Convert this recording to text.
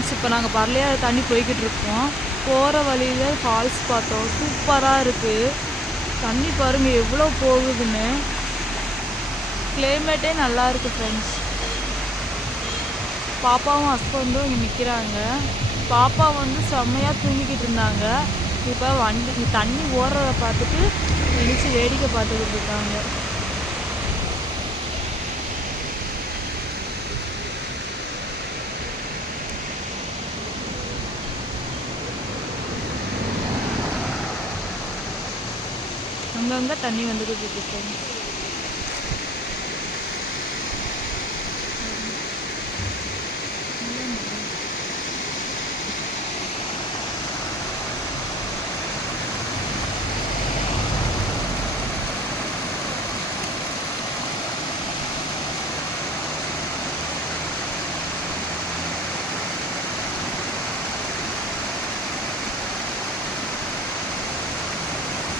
Friends இப்போ நாங்கள் பரலையாக தண்ணி போய்கிட்டு இருக்கோம். போகிற வழியில் ஃபால்ஸ் பார்த்தோம். சூப்பராக இருக்குது. தண்ணி பாருங்கள் எவ்வளோ போகுதுன்னு. கிளைமேட்டே நல்லா இருக்குது ஃப்ரெண்ட்ஸ். பாப்பாவும் ஹஸ்பண்டும் இங்கே நிற்கிறாங்க. பாப்பா வந்து செம்மையாக தூங்கிக்கிட்டு இருந்தாங்க. இப்போ வண்டி தண்ணி ஓடுறத பார்த்துட்டு எழுச்சி வேடிக்கை பார்த்துக்கிட்டு இருக்காங்க. அங்கங்கே தண்ணி வந்துக்கிட்டு இருக்கு ஃப்ரெண்ட்ஸ்.